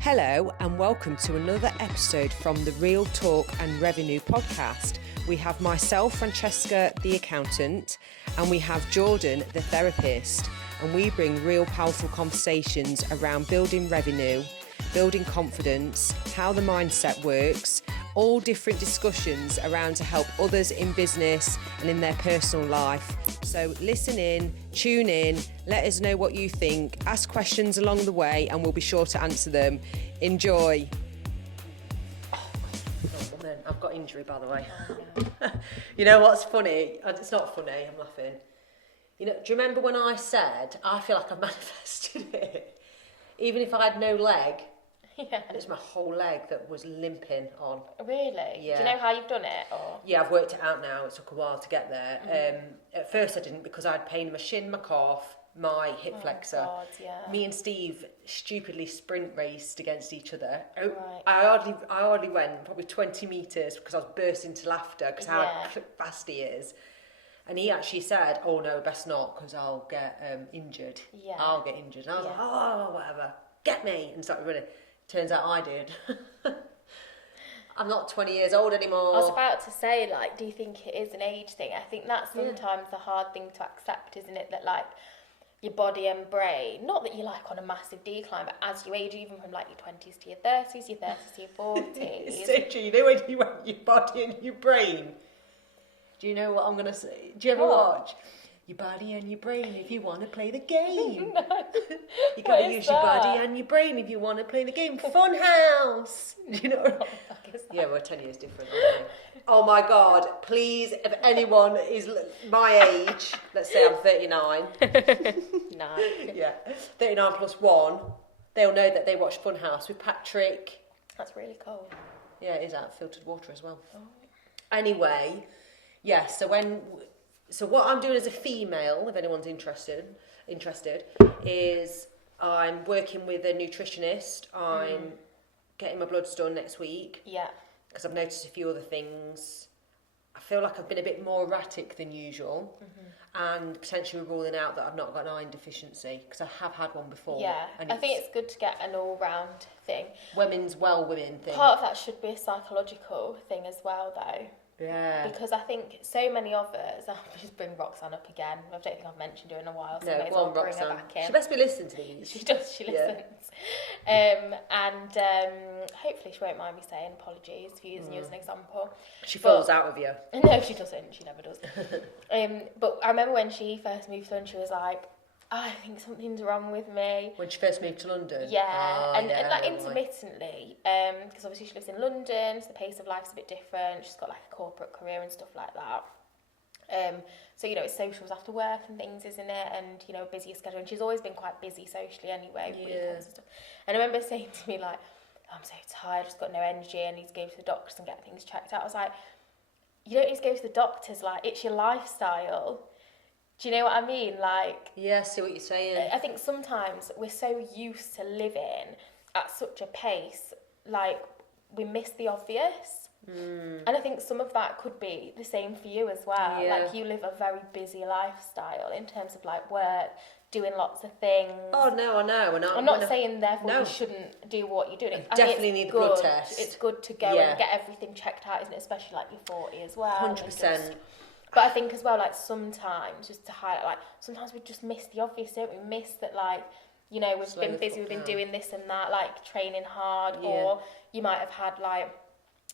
Hello and welcome to another episode from the Real Talk and Revenue podcast. We have myself, Francesca, the accountant, and we have Jordan, the therapist, and we bring real powerful conversations around building revenue, building confidence, how the mindset works, all different discussions around to help others in business and in their personal life. So listen in, tune in, let us know what you think, ask questions along the way and we'll be sure to answer them. Enjoy. Oh, woman, I've got injury, by the way. Oh, no. You know what's funny? It's not funny, I'm laughing. You know, do you remember when I said, I feel like I've manifested it? Even if I had no leg, Yeah. it's my whole leg that was limping on. Really? Yeah. Do you know how you've done it? Or? Yeah, I've worked it out now. It took a while to get there. At first I didn't because I had pain in my shin, my calf, my hip flexor. God, yeah. Me and Steve stupidly sprint raced against each other. Right. I hardly went probably 20 metres because I was bursting into laughter because how fast he is. And he actually said, oh no, best not because I'll get injured. Yeah. I'll get injured. And I was like, oh, whatever, get me. And started running. Turns out I did. I'm not 20 years old anymore. I was about to say, like, do you think it is an age thing? I think that's sometimes the hard thing to accept, isn't it? That, like, your body and brain, not that you're, like, on a massive decline, but as you age, even from, like, your 20s to your 30s, your 30s to your 40s. It's so true. You know when you went your body and your brain? Do you know what I'm going to say? Do you ever watch? Your body and your brain if you want to play the game. No. You got to use your body and your brain if you want to play the game. Fun house. Do you know? What the fuck is that? Yeah, we're 10 years different, aren't we? Oh my God, please, if anyone is my age, let's say I'm 39. No. Yeah, 39 plus 1, they'll know that they watched Fun House with Patrick. That's really cool. Yeah, it is out filtered water as well. Oh. Anyway, yeah, so what I'm doing as a female, if anyone's interested, is I'm working with a nutritionist. I'm getting my bloods done next week. Yeah. Because I've noticed a few other things. I feel like I've been a bit more erratic than usual, and potentially ruling out that I've not got an iron deficiency because I have had one before. Yeah, and I think it's good to get an all-round thing. women thing. Part of that should be a psychological thing as well, though. Yeah. Because I think so many of us, I'll just bring Roxanne up again. I don't think I've mentioned her in a while, so I may No, as go well on, bring her Roxanne. back in. She must be listening to these. She does, she listens. Hopefully she won't mind me saying apologies for using you as an example. She falls out of you. No, she doesn't. She never does. But I remember when she first moved to London, she was like, I think something's wrong with me. When she first moved to London? Yeah, and like right. intermittently, because obviously she lives in London, so the pace of life's a bit different. She's got like a corporate career and stuff like that. So, you know, it's socials after work and things, isn't it? And, you know, busier schedule. And she's always been quite busy socially anyway, weekends and stuff. And I remember saying to me, like, I'm so tired, I've just got no energy, I need to go to the doctors and get things checked out. I was like, you don't need to go to the doctors, like, it's your lifestyle. Do you know what I mean? Like, yeah, I see what you're saying. I think sometimes we're so used to living at such a pace, like, we miss the obvious. And I think some of that could be the same for you as well. Yeah. Like, you live a very busy lifestyle in terms of, like, work, doing lots of things. Oh, no, I know. And I'm not saying, therefore, you shouldn't do what you're doing. Definitely need the blood test. It's good to go and get everything checked out, isn't it? Especially, like, you're 40 as well. 100%. But I think as well, like, sometimes, just to highlight, like, sometimes we just miss the obvious, don't we? We miss that, like, you know, we've been busy, we've been doing this and that, like, training hard, or you might have had, like,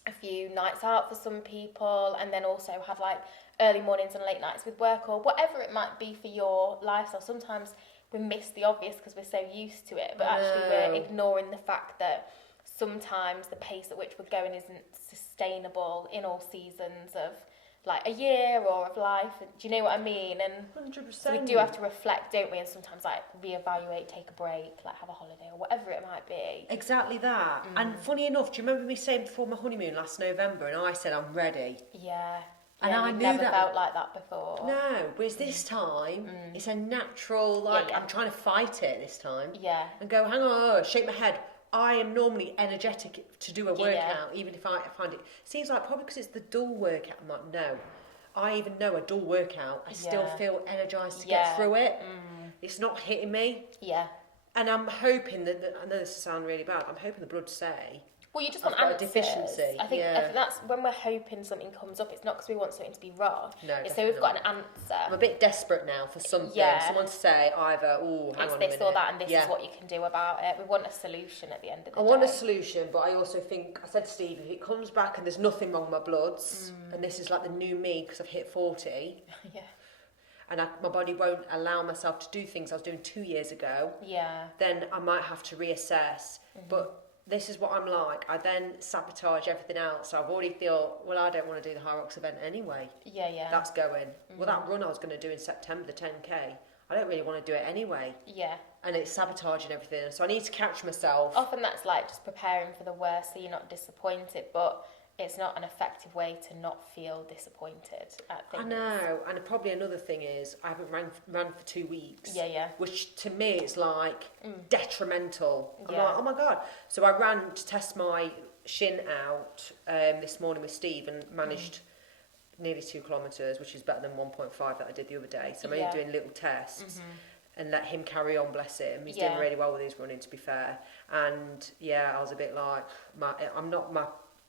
a few nights out for some people, and then also had, like, early mornings and late nights with work, or whatever it might be for your lifestyle. Sometimes we miss the obvious because we're so used to it, but actually we're ignoring the fact that sometimes the pace at which we're going isn't sustainable in all seasons of, like, a year or of life. Do you know what I mean? And 100%. so we do have to reflect, don't we? And sometimes, like, reevaluate, take a break, like, have a holiday or whatever it might be. Exactly that. And funny enough, do you remember me saying before my honeymoon last November, and I said I'm ready? Yeah. And I you've knew never that felt like that before. No, whereas this time, it's a natural, like, I'm trying to fight it this time. Yeah. And go, hang on, shake my head. I am normally energetic to do a workout, even if I find it seems like probably because it's the dull workout. I'm like, no, I even know a dull workout, I still feel energised to get through it. It's not hitting me. Yeah. And I'm hoping that I know this will sound really bad. I'm hoping the blood say. Well, you just I've want got answers. a deficiency. I think that's when we're hoping something comes up. It's not because we want something to be wrong. No, it's so we've got an answer. I'm a bit desperate now for something. Yeah. Someone to say either, oh, hang it's on this a minute. or that, and this is what you can do about it. We want a solution at the end of the day. I want a solution, but I also think, I said to Steve, if it comes back and there's nothing wrong with my bloods, and this is like the new me because I've hit 40, yeah. and my body won't allow myself to do things I was doing 2 years ago, then I might have to reassess. But this is what I'm like. I then sabotage everything else. So I've already feel, well, I don't want to do the High Rocks event anyway. Yeah. That's going. Well, that run I was going to do in September, the 10K, I don't really want to do it anyway. Yeah. And it's sabotaging everything. So I need to catch myself. Often that's like just preparing for the worst so you're not disappointed, but it's not an effective way to not feel disappointed at things. I know. And probably another thing is I haven't ran for 2 weeks. Yeah. Which to me is like detrimental. I'm Yeah. like, oh my God. So I ran to test my shin out this morning with Steve and managed nearly 2 kilometres, which is better than 1.5 that I did the other day. So I'm only doing little tests. And let him carry on, bless him. He's doing really well with his running, to be fair. And I was a bit like,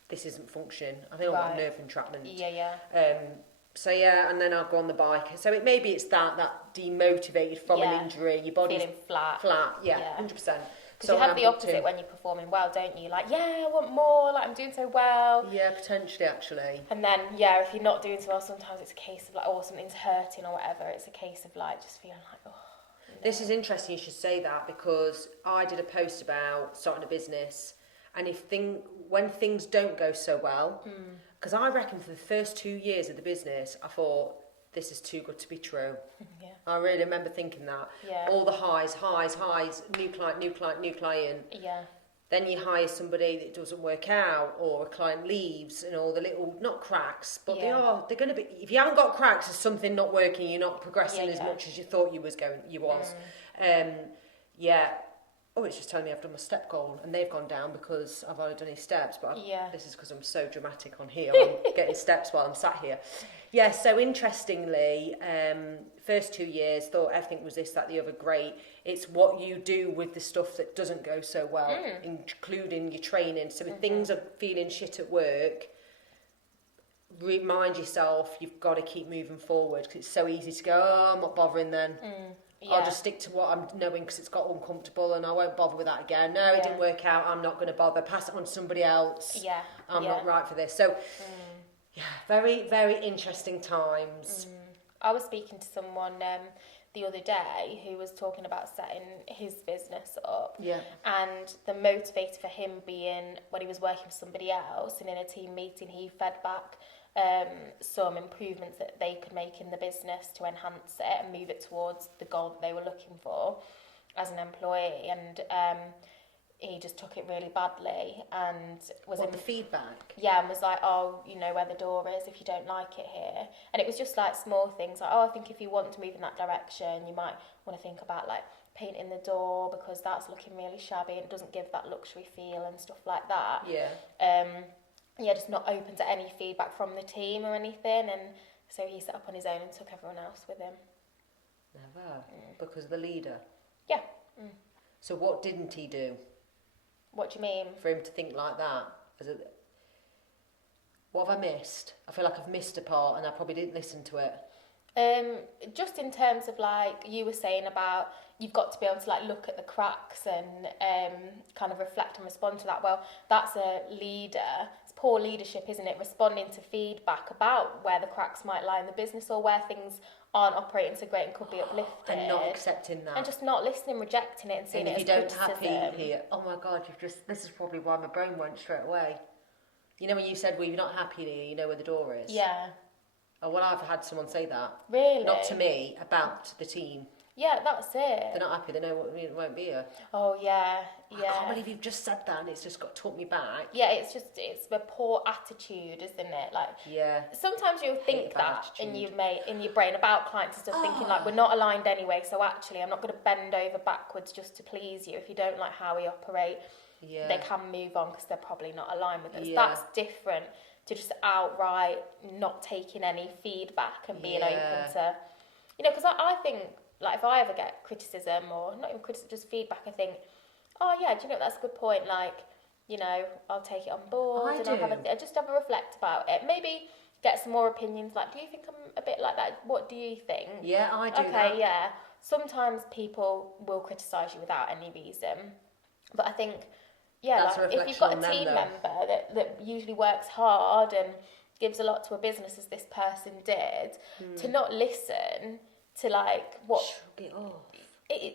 this isn't functioning. I think I've got nerve entrapment. Yeah. And then I'll go on the bike. So maybe it's that demotivated from an injury, your body's feeling flat. 100%. Because you have the opposite when you're performing well, don't you? Like, I want more, like, I'm doing so well. Yeah, potentially, actually. And then, if you're not doing so well, sometimes it's a case of, like, or something's hurting or whatever. It's a case of, like, just feeling like, oh. This is interesting you should say that, because I did a post about starting a business, and when things don't go so well, because I reckon for the first 2 years of the business, I thought, this is too good to be true. I really remember thinking that. Yeah. All the highs, new client. Yeah. Then you hire somebody that doesn't work out, or a client leaves, and all the little, not cracks, but they're going to be, if you haven't got cracks, there's something not working, you're not progressing as much as you thought you was. Oh, it's just telling me I've done my step goal, and they've gone down because I've already done his steps, but this is because I'm so dramatic on here, I'm getting steps while I'm sat here. Yeah, so interestingly, first 2 years, thought everything was this, that, the other, great. It's what you do with the stuff that doesn't go so well, including your training. So when things are feeling shit at work, remind yourself you've got to keep moving forward, because it's so easy to go, I'm not bothering then. I'll just stick to what I'm knowing because it's got uncomfortable and I won't bother with that again. No, it didn't work out, I'm not going to bother. Pass it on to somebody else. I'm not right for this. So, very, very interesting times. I was speaking to someone the other day who was talking about setting his business up. And the motivator for him being when he was working for somebody else and in a team meeting, he fed back some improvements that they could make in the business to enhance it and move it towards the goal that they were looking for as an employee, and he just took it really badly and was the feedback? And was like, oh, you know where the door is if you don't like it here. And it was just like small things like, oh, I think if you want to move in that direction, you might want to think about like painting the door because that's looking really shabby and it doesn't give that luxury feel and stuff like that. Just not open to any feedback from the team or anything, and so he set up on his own and took everyone else with him. Never. Because of the leader? Yeah. So what didn't he do? What do you mean? For him to think like that? What have I missed? I feel like I've missed a part and I probably didn't listen to it. Just in terms of like you were saying about you've got to be able to like look at the cracks and kind of reflect and respond to that. Well, that's a leader. It's poor leadership, isn't it? Responding to feedback about where the cracks might lie in the business or where things aren't operating so great and could be uplifted. And not accepting that. And just not listening, rejecting it and seeing it as criticism. And if you don't happy here, oh my God, this is probably why my brain went straight away. You know when you said, well, you're not happy here, you know where the door is? Yeah. Oh, well, I've had someone say that. Really? Not to me, about the team. Yeah, that's it. They're not happy, they know it won't be here. Oh, yeah. I can't believe you've just said that and it's just took me back. Yeah, it's a poor attitude, isn't it? Like, sometimes you'll think that in your brain about clients and stuff, thinking like, we're not aligned anyway, so actually I'm not going to bend over backwards just to please you. If you don't like how we operate, they can move on because they're probably not aligned with us. That's different to just outright not taking any feedback and being open to, because I think like if I ever get criticism, or not even criticism, just feedback, I think, oh yeah, do you know, that's a good point, like, you know, I'll take it on board, I'll just have a reflect about it, maybe get some more opinions, like, do you think I'm a bit like that? What do you think? Yeah, I do. Okay, yeah. Sometimes people will criticise you without any reason, but I think, yeah, that's like if you've got a team member that usually works hard and gives a lot to a business, as this person did, to not listen to like what shrug it off.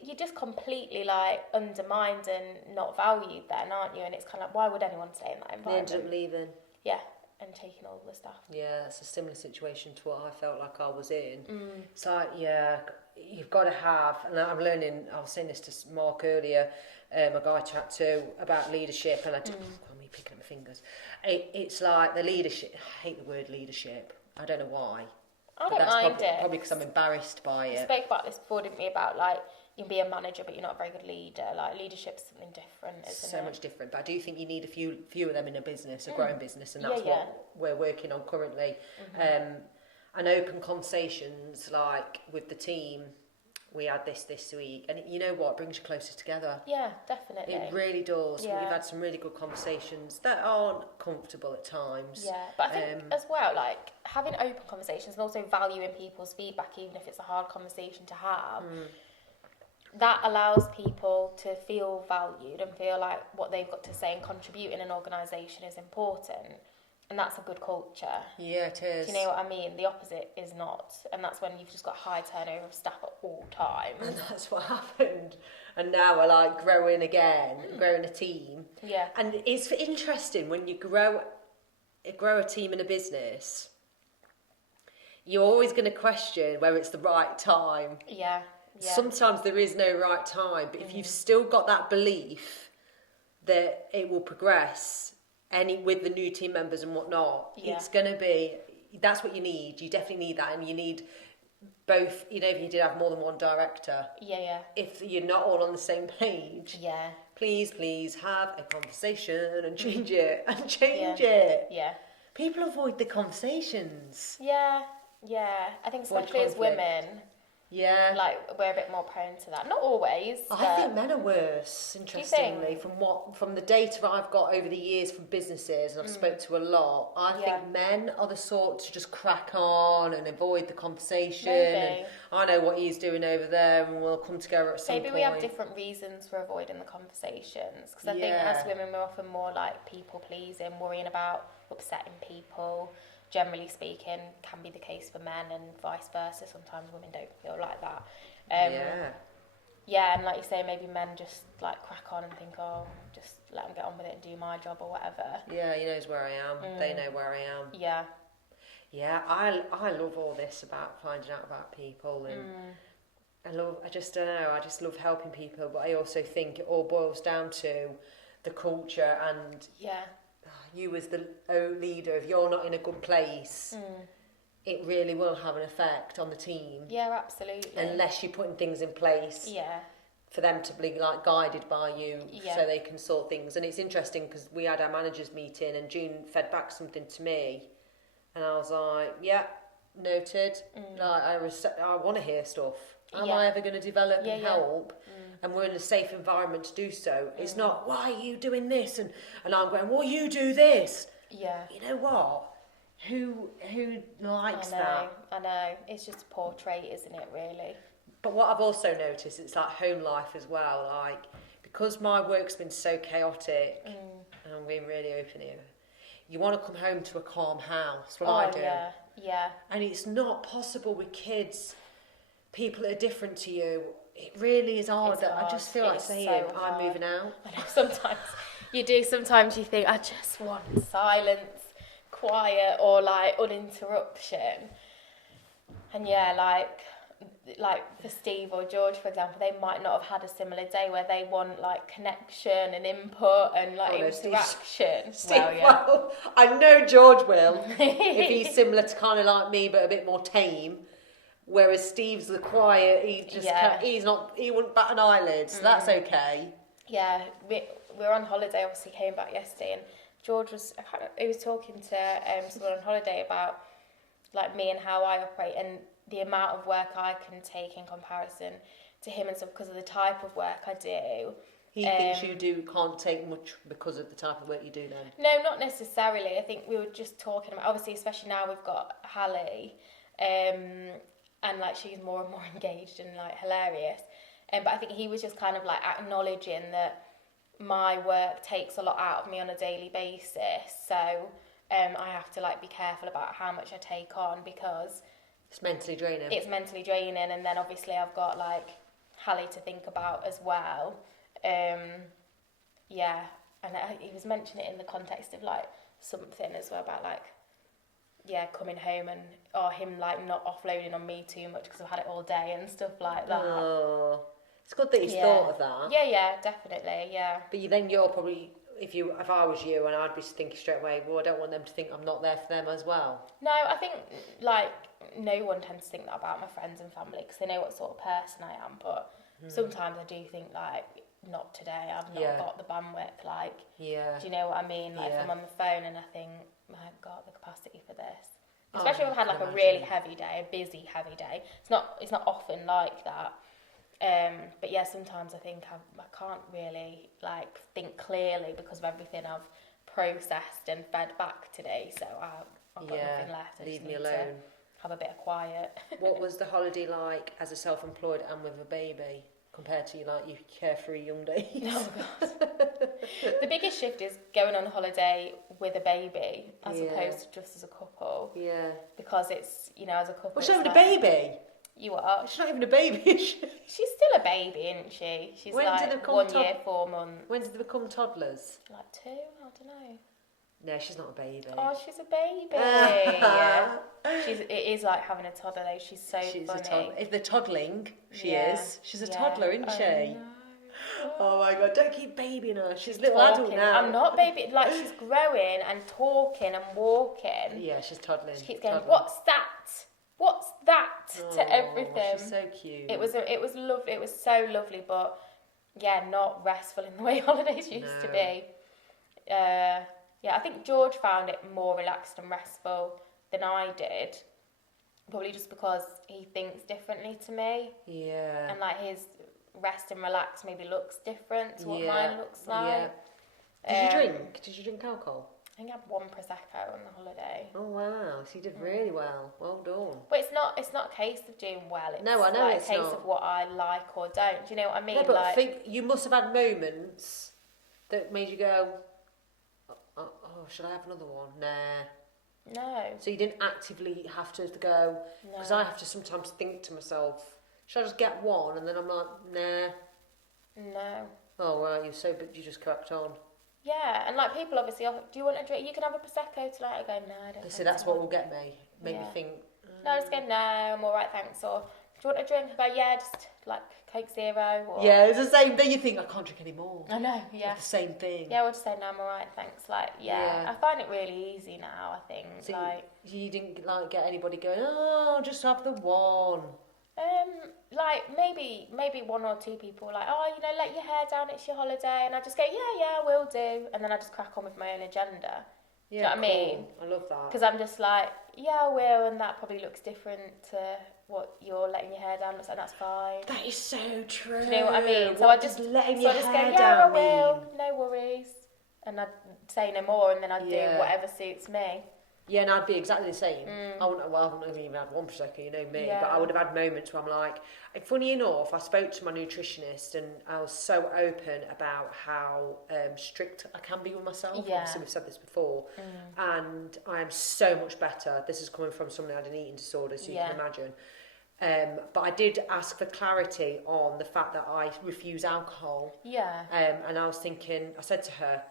You're just completely like undermined and not valued then, aren't you? And it's kind of like, why would anyone stay in that environment? They ended up leaving. Yeah, and taking all the stuff. Yeah, it's a similar situation to what I felt like I was in. It's like, yeah, you've got to have, and I'm learning, I was saying this to Mark earlier, a guy I chat to about leadership, and I just, me picking up my fingers. It's like the leadership, I hate the word leadership. I don't know why. I don't mind it. Probably because I'm embarrassed by it. We spoke about this before, didn't we? About like, you can be a manager, but you're not a very good leader. Like, leadership's something different, isn't it? So much different. But I do think you need a few of them in a business, a growing business, and that's what we're working on currently. And open conversations, like with the team. We had this week, and you know what? It brings you closer together. Yeah, definitely. It really does. Yeah. We've had some really good conversations that aren't comfortable at times. Yeah, but I think as well, like having open conversations and also valuing people's feedback, even if it's a hard conversation to have, that allows people to feel valued and feel like what they've got to say and contribute in an organisation is important. And that's a good culture. Yeah, it is. Do you know what I mean? The opposite is not. And that's when you've just got high turnover of staff at all times. And that's what happened. And now we're like growing again, growing a team. Yeah. And it's interesting when you grow a team in a business, you're always going to question whether it's the right time. Yeah. Yeah. Sometimes there is no right time, but if you've still got that belief that it will progress, with the new team members and whatnot, it's going to be, that's what you need. You definitely need that, and you need both, you know, if you did have more than one director. Yeah. If you're not all on the same page, please have a conversation and change it, it. Yeah. People avoid the conversations. Yeah. I think especially as women, yeah, like we're a bit more prone to that. Not always. I think men are worse, interestingly, from the data I've got over the years from businesses, and I've spoke to a lot. I think men are the sort to just crack on and avoid the conversation. And I know what he's doing over there, and we'll come together at some point. Maybe we have different reasons for avoiding the conversations, because I think as women we're often more like people pleasing, worrying about upsetting people. Generally speaking, can be the case for men, and vice versa. Sometimes women don't feel like that. And like you say, maybe men just like crack on and think, oh, just let them get on with it and do my job or whatever. Yeah, he knows where I am. They know where I am. Yeah, I love all this about finding out about people, and I just don't know, I just love helping people, but I also think it all boils down to the culture, and you as the leader, if you're not in a good place, it really will have an effect on the team. Yeah, absolutely. Unless you're putting things in place for them to be like guided by you, so they can sort things. And it's interesting because we had our managers meeting, and June fed back something to me, and I was like, yeah, noted. Like, I want to hear stuff. Am I ever going to develop and help? And we're in a safe environment to do so. It's not, why are you doing this? And I'm going, well, you do this. Yeah. You know what? Who likes that? I know. It's just a poor trait, isn't it, really? But what I've also noticed, it's like home life as well. Like, because my work's been so chaotic, and I'm being really open here, you want to come home to a calm house. Well, I do. Yeah. And it's not possible with kids, people that are different to you. It really is hard. I just feel like saying, I'm moving out. I know, sometimes you do. Sometimes you think, I just want silence, quiet, or like uninterruption. And like for Steve or George, for example, they might not have had a similar day where they want like connection and input and like interaction. Well, I know George will, if he's similar to kind of like me, but a bit more tame. Whereas Steve's the quiet, he wouldn't bat an eyelid, so that's okay. Yeah, we were on holiday, obviously came back yesterday, and George was talking to someone on holiday about like me and how I operate, and the amount of work I can take in comparison to him and stuff because of the type of work I do. He thinks you can't take much because of the type of work you do then? No, not necessarily. I think we were just talking about, obviously, especially now we've got Hallie, and like she's more and more engaged and like hilarious. But I think he was just kind of like acknowledging that my work takes a lot out of me on a daily basis. So I have to like be careful about how much I take on because it's mentally draining. It's mentally draining, and then obviously I've got like Hallie to think about as well. Yeah, and he was mentioning it in the context of like something as well about like, yeah, coming home and him like not offloading on me too much because I've had it all day and stuff like that. Oh, it's good that he's thought of that. Yeah, definitely, yeah. But you're probably, if I was you, and I'd be thinking straight away, well, I don't want them to think I'm not there for them as well. No, I think like no one tends to think that about my friends and family because they know what sort of person I am. But sometimes I do think like, not today. I've not got the bandwidth. Like, do you know what I mean? Like, if I'm on the phone and I think, I haven't got the capacity for this. Especially if I've had like a really heavy day, a busy heavy day. It's not often like that. But yeah, sometimes I think I can't really like think clearly because of everything I've processed and fed back today. So I've got nothing left. I leave just me need alone. To have a bit of quiet. What was the holiday like as a self-employed and with a baby compared to your carefree young days? Oh God. The biggest shift is going on holiday with a baby as opposed to just as a couple. Yeah. Because it's, as a couple. Well, she's having a baby. You are. She's not even a baby, is she? She's still a baby, isn't she? She's when like did they become 1 year, 4 months. When did they become toddlers? Like 2, I don't know. No, she's not a baby. Oh, she's a baby. Yeah. It is like having a toddler though. She's so funny. If they're toddling, she is. She's a toddler, isn't she? No. Oh my God, don't keep babying her. She's a little adult now. I'm not baby. Like, she's growing and talking and walking. Yeah, she's toddling. She keeps going, what's that? What's that? To everything. She's so cute. It was lovely. It was so lovely, but yeah, not restful in the way holidays used to be. Yeah, I think George found it more relaxed and restful than I did. Probably just because he thinks differently to me. Yeah. And like his rest and relax maybe looks different to what mine looks like. Yeah. Did you drink alcohol? I think I had 1 Prosecco on the holiday. Oh wow, so you did really well. Well done. But it's not a case of doing well. It's no, I know like it's a case not. of what I like or don't. Do you know what I mean? Yeah, but I think you must have had moments that made you go, oh, should I have another one? Nah. No. So you didn't actively have to go, because I have to sometimes think to myself, should I just get one? And then I'm like, nah. No. Oh, right, you just cracked on. Yeah, and like people obviously offer, do you want a drink? You can have a Prosecco tonight. I go, no, I don't. So that's what will get me. Make me think. No, I just go, no, I'm all right, thanks. Or, do you want a drink? I go, yeah, just like Coke Zero. Or... Yeah, it's the same thing. You think, I can't drink anymore. I know, yeah. It's the same thing. Yeah, we'll just say, no, I'm all right, thanks. Like, I find it really easy now, I think. So like, you didn't like get anybody going, oh, just have the one. Like maybe 1 or 2 people like, oh, let your hair down, it's your holiday, and I just go, yeah, will do, and then I just crack on with my own agenda. Yeah, do you know what I mean? I love that. Because I'm just like, yeah, I will, and that probably looks different to what you're letting your hair down looks like, and that's fine. That is so true. Do you know what I mean? So I just letting your hair go, down. Yeah, I will, no worries, and I'd say no more, and then I'd do whatever suits me. Yeah, and I'd be exactly the same. I wouldn't have even had 1 Prosecco, you know me, but I would have had moments where I'm like, and funny enough, I spoke to my nutritionist and I was so open about how strict I can be with myself. Yeah. Obviously, we've said this before, and I am so much better. This is coming from someone who had an eating disorder, so you can imagine. But I did ask for clarity on the fact that I refuse alcohol. Yeah. And I said to her,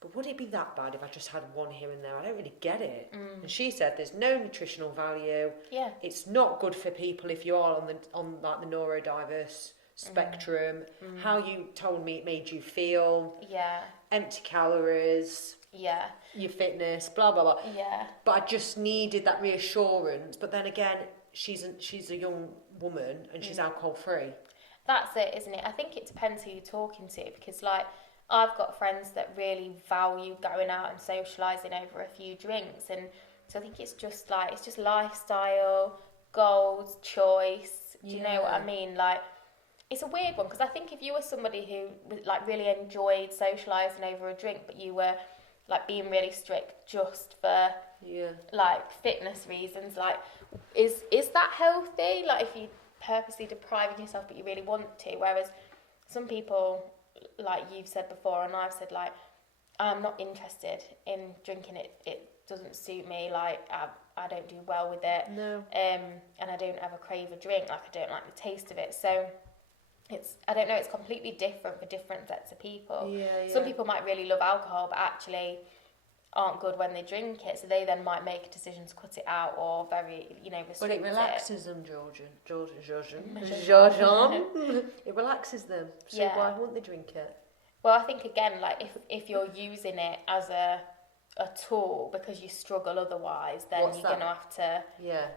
but would it be that bad if I just had one here and there? I don't really get it. And she said there's no nutritional value. Yeah. It's not good for people if you are on like the neurodiverse spectrum. How you told me it made you feel. Yeah. Empty calories. Yeah. Your fitness, blah blah blah. Yeah. But I just needed that reassurance. But then again, she's a young woman and she's alcohol free. That's it, isn't it? I think it depends who you're talking to, because like, I've got friends that really value going out and socialising over a few drinks, and so I think it's just lifestyle, goals, choice. Do you know what I mean? Like, it's a weird one, because I think if you were somebody who like really enjoyed socialising over a drink, but you were like being really strict just for like fitness reasons, like is that healthy? Like, if you purposely depriving yourself but you really want to, whereas some people, like you've said before and I've said, like, I'm not interested in drinking it doesn't suit me, like I don't do well with it, and I don't ever crave a drink, like I don't like the taste of it. So I don't know, it's completely different for different sets of people. Some people might really love alcohol but actually aren't good when they drink it, so they then might make a decision to cut it out or very, restrict Well, it relaxes them, Georgian. It relaxes them, so why wouldn't they drink it? Well, I think again, like if you're using it as a tool because you struggle otherwise, then you're going to have to...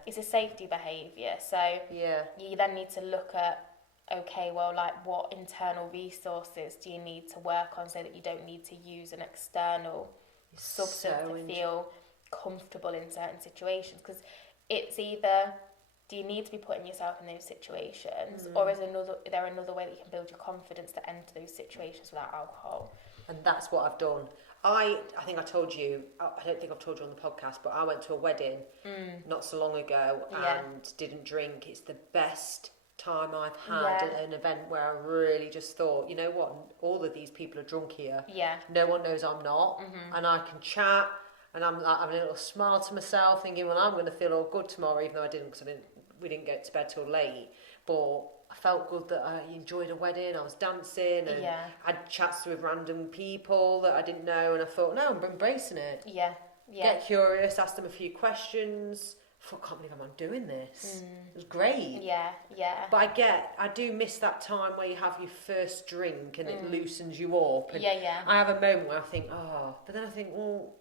It's a safety behaviour, so you then need to look at, okay, well, like, what internal resources do you need to work on so that you don't need to use an external substance to feel comfortable in certain situations? Because it's either, do you need to be putting yourself in those situations, or is there another way that you can build your confidence to enter those situations without alcohol? And that's what I've done. I think I told you, I don't think I've told you on the podcast, but I went to a wedding not so long ago and didn't drink. It's the best time I've had at an event where I really just thought, you know what, all of these people are drunk here. No one knows I'm not, and I can chat, and I'm like having a little smile to myself, thinking, well, I'm going to feel all good tomorrow, even though I didn't, because we didn't get to bed till late. But I felt good that I enjoyed a wedding. I was dancing and had chats with random people that I didn't know, and I thought, no, I'm embracing it. Get curious, ask them a few questions. I thought, I can't believe I'm doing this. It was great. But I do miss that time where you have your first drink and it loosens you up. And I have a moment where I think, but then I think, well,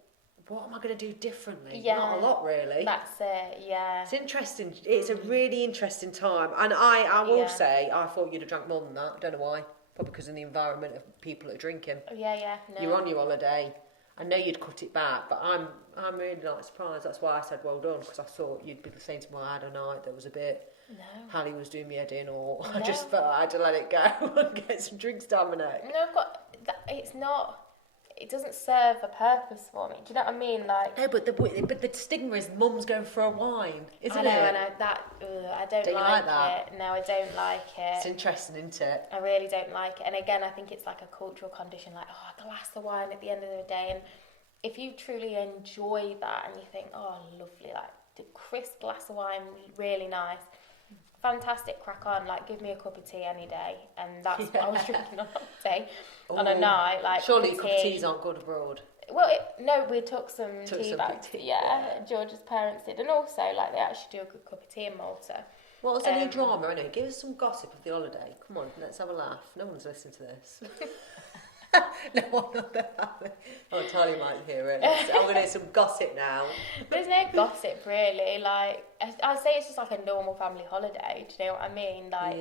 what am I going to do differently? Not a lot, really. That's it, It's interesting. It's a really interesting time. And I will say, I thought you'd have drank more than that. I don't know why. Probably because of the environment of people that are drinking. No. You're on your holiday. I know you'd cut it back, but I'm really not surprised. That's why I said well done, because I thought you'd be saying to me, I had a night that was a bit... Hallie was doing me head in, or I just felt I had to let it go and get some drinks down my neck. No, but it's not... It doesn't serve a purpose for me. Do you know what I mean? Like, no, but the stigma is mum's going for a wine, isn't it? I know that. I don't like that? No, I don't like it. It's interesting, isn't it? I really don't like it. And again, I think it's like a cultural condition. Like, a glass of wine at the end of the day. And if you truly enjoy that and you think, lovely, like the crisp glass of wine, really nice, fantastic, crack on, like give me a cup of tea any day. And that's what I was drinking on that day. On a night, like, surely cup of teas aren't good abroad. Well, no, we took some tea back. George's parents did, and also like they actually do a good cup of tea in Malta. Well, was any drama? Anyway, give us some gossip of the holiday. Come on, let's have a laugh. No one's listening to this. No one on the Tali might hear it. I'm going to hear some gossip now. There's no gossip really. Like, I'd say it's just like a normal family holiday. Do you know what I mean? Like,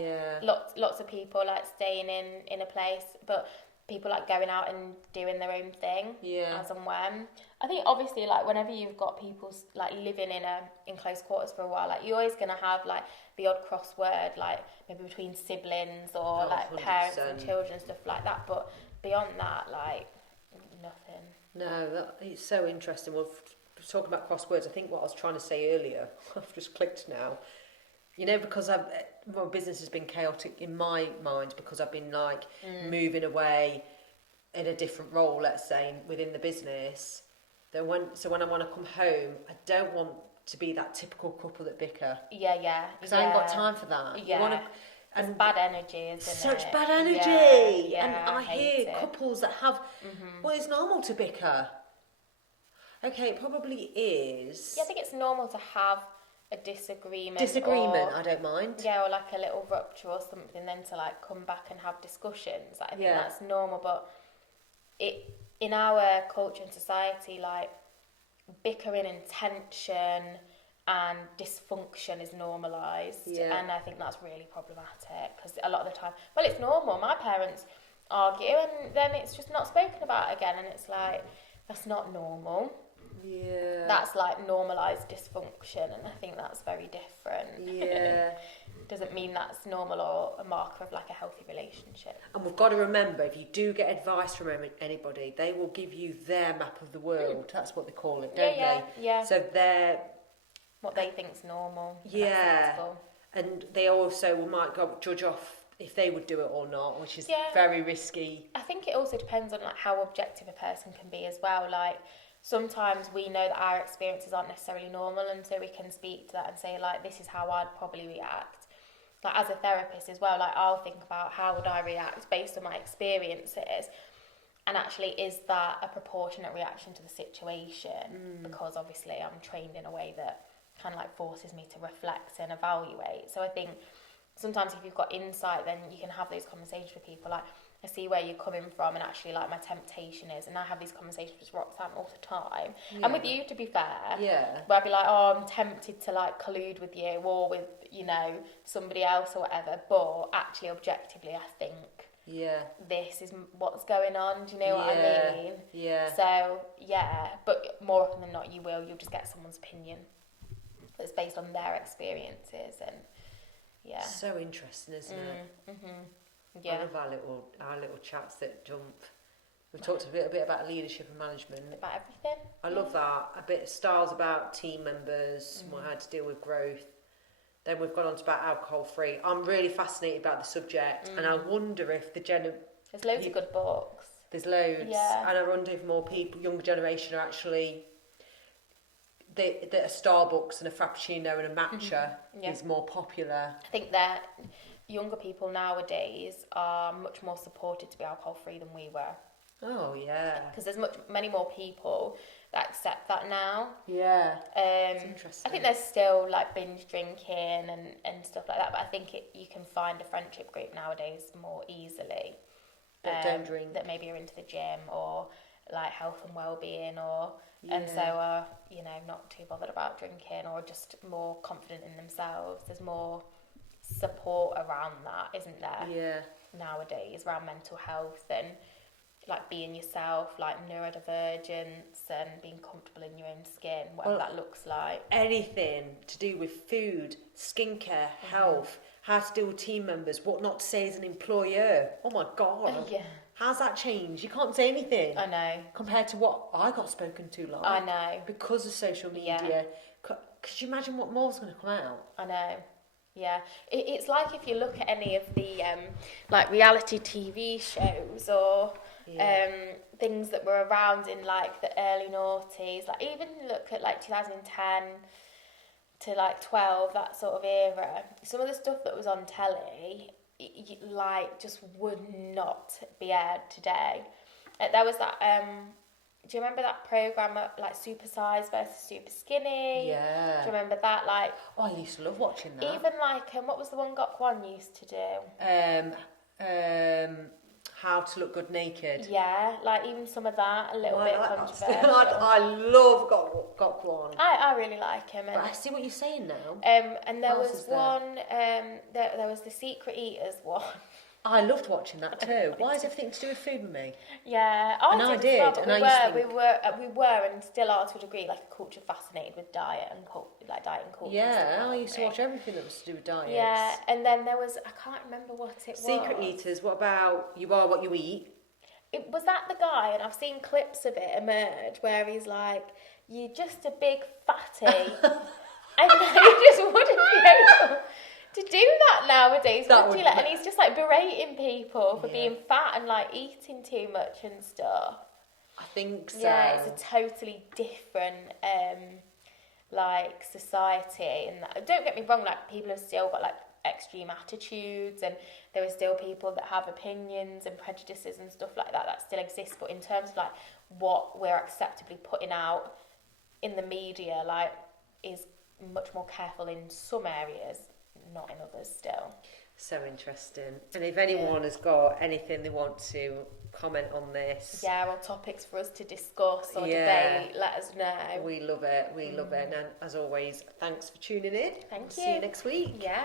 lots of people like staying in a place, but people like going out and doing their own thing as and when. I think obviously like whenever you've got people like living in close quarters for a while, like you're always gonna have like the odd crossword, like maybe between siblings or like 100%. Parents and children, stuff like that. But beyond that, like nothing. No, it's so interesting. Well, talking about crosswords, I think what I was trying to say earlier, I've just clicked now. You know, because my business has been chaotic in my mind because I've been like moving away in a different role, let's say, within the business. So when I want to come home, I don't want to be that typical couple that bicker. Because I ain't got time for that. And it's bad energy, isn't such it? bad energy. And I hear couples that have, well, it's normal to bicker. Okay, it probably is. Yeah, I think it's normal to have a disagreement, I don't mind. Or like a little rupture or something, then to like come back and have discussions. Like, I think that's normal, but in our culture and society, like bickering and tension and dysfunction is normalised, and I think that's really problematic because a lot of the time, well, it's normal. My parents argue and then it's just not spoken about again, and it's like, that's not normal. Yeah. That's like normalised dysfunction, and I think that's very different. Yeah. Doesn't mean that's normal or a marker of like a healthy relationship. And we've got to remember, if you do get advice from anybody, they will give you their map of the world. That's what they call it, don't they? Yeah. So they're... What they think's normal. Yeah. And they also might judge off if they would do it or not, which is very risky. I think it also depends on like how objective a person can be as well. Like, sometimes we know that our experiences aren't necessarily normal, and so we can speak to that and say, like, this is how I'd probably react. Like, as a therapist as well, like, I'll think about how would I react based on my experiences, and actually, is that a proportionate reaction to the situation? Because obviously I'm trained in a way that kind of like forces me to reflect and evaluate. So I think sometimes if you've got insight, then you can have those conversations with people, like, I see where you're coming from, and actually, like, my temptation is, and I have these conversations with Roxanne all the time, and with you, to be fair, where I'd be like, oh, I'm tempted to, like, collude with you, or with, you know, somebody else or whatever, but actually, objectively, I think this is what's going on, do you know what I mean? So, but more often than not, you'll just get someone's opinion that's based on their experiences, and so interesting, isn't it? I love our little chats that jump. We've talked a little bit about leadership and management. About everything. I love that. A bit of styles about team members, how to deal with growth. Then we've gone on to about alcohol free. I'm really fascinated about the subject, and I wonder if there's loads of good books. There's loads, and I wonder if more people, younger generation, are actually that a Starbucks and a Frappuccino and a matcha is more popular. I think that younger people nowadays are much more supported to be alcohol free than we were. Oh yeah. Because there's many more people that accept that now. Yeah. It's interesting. I think there's still like binge drinking and stuff like that, but I think you can find a friendship group nowadays more easily. That don't drink. That maybe are into the gym or like health and well-being, or and so are not too bothered about drinking, or just more confident in themselves. There's more support around that, isn't there? Yeah. Nowadays, around mental health and like being yourself, like neurodivergence and being comfortable in your own skin, whatever that looks like. Anything to do with food, skincare, health, how to deal with team members, what not to say as an employer. Oh my God. How's that changed? You can't say anything. I know. Compared to what I got spoken to like. I know. Because of social media. Could you imagine what more's going to come out? I know. Yeah. It's like if you look at any of the like reality TV shows or things that were around in like the early noughties, like even look at like 2010 to like 12, that sort of era, some of the stuff that was on telly like just would not be aired today. There was that do you remember that programme like Super Size versus Super Skinny? Yeah. Do you remember that? Like, I used to love watching that. Even like what was the one Gok Wan used to do? How to Look Good Naked. Yeah, like even some of that, a little bit controversial. I love Gok Wan. I really like him. But I see what you're saying now. And there was one, there was the Secret Eaters one. I loved watching that too. Why is everything to do with food with me? Yeah, I did. We were and still are to a degree like a culture fascinated with diet and culture. Yeah, I used to watch everything that was to do with diets. Yeah, and then there was, I can't remember what it was. Secret Eaters. What about You Are What You Eat? Was that the guy? And I've seen clips of it emerge where he's like, "You're just a big fatty," and he just wouldn't be able to do that nowadays, would you? And he's just like berating people for being fat and like eating too much and stuff. I think so. Yeah, it's a totally different like society. And don't get me wrong, like people have still got like extreme attitudes, and there are still people that have opinions and prejudices and stuff like that still exists. But in terms of like what we're acceptably putting out in the media, like is much more careful in some areas, not in others still. So interesting. And if anyone has got anything they want to comment on this, or topics for us to discuss or debate, let us know. We love it. We love it. And as always, thanks for tuning in. Thank you. See you next week. Yeah.